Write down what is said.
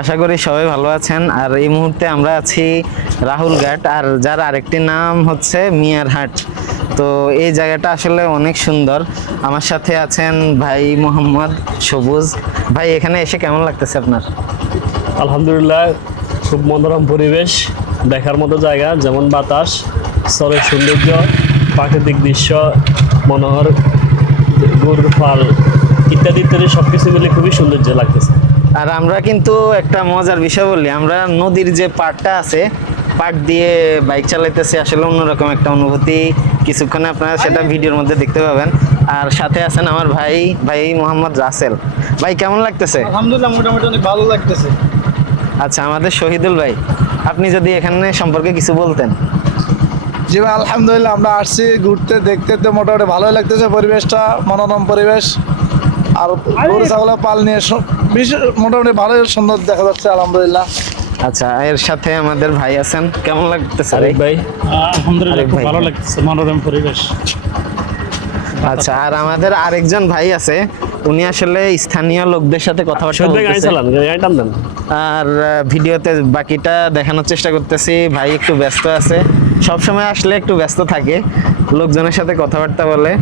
আশা করি সবাই ভালো আছেন। আর এই মুহূর্তে আমরা আছি রাহুল ঘাট, আর যার আরেকটি নাম হচ্ছে মিয়ার হাট। তো এই জায়গাটা আসলে অনেক সুন্দর। আমার সাথে আছেন ভাই মোহাম্মদ সবুজ। ভাই, এখানে এসে কেমন লাগতেছে আপনার? আলহামদুলিল্লাহ, খুব মনোরম পরিবেশ, দেখার মতো জায়গা, যেমন বাতাস, স্থলের সৌন্দর্য, প্রাকৃতিক দৃশ্য, মনোহর গুড় ফল ইত্যাদি ইত্যাদি সবকিছু মিলে খুবই সৌন্দর্য লাগতেছে। আর আমরা কিন্তু একটা মজার বিষয় বলি, আমরা নদীর যে পাড়টা আছে, পাড় দিয়ে বাইক চালাইতেছি, আসলে অন্যরকম একটা অনুভূতি। কিছুক্ষণে আপনারা সেটা ভিডিওর মধ্যে দেখতে পাবেন। আর সাথে আছেন আমার ভাই ভাই মোহাম্মদ রাসেল। ভাই, কেমন লাগতেছে? আলহামদুলিল্লাহ, মোটামুটি অনেক ভালো লাগতেছে। আচ্ছা, আমাদের শহীদুল ভাই, আপনি যদি এখানে সম্পর্কে কিছু বলতেন। জি ভাই, আলহামদুলিল্লাহ, আমরা আসছি ঘুরতে দেখতে, তো মোটামুটি ভালোই লাগতেছে পরিবেশটা, মনোরম পরিবেশ। আর গরু ছাগল পাল নিয়ে মোটামুটি ভালোই সুন্দর দেখা যাচ্ছে, আলহামদুলিল্লাহ। আচ্ছা, এর সাথে আমাদের ভাই আছেন, কেমন লাগতেছে ভাই? আরেক ভাই, আলহামদুলিল্লাহ, আরেক খুব ভাই। ভালো লাগতেছে, মনোরম পরিবেশ। আচ্ছা, আর আমাদের আরেকজন ভাই আছে, উনি আসলে স্থানীয় লোকদের সাথে কথাবার্তা সত্যি গাড়ি বলতেছে। চালান, গাড়ি টান দেন। আর ভিডিওতে বাকিটা দেখানোর চেষ্টা করতেছি। ভাই একটু ব্যস্ত আছে, সব সময় আসলে একটু ব্যস্ত থাকে, লোকজনের সাথে কথাবার্তা বলে।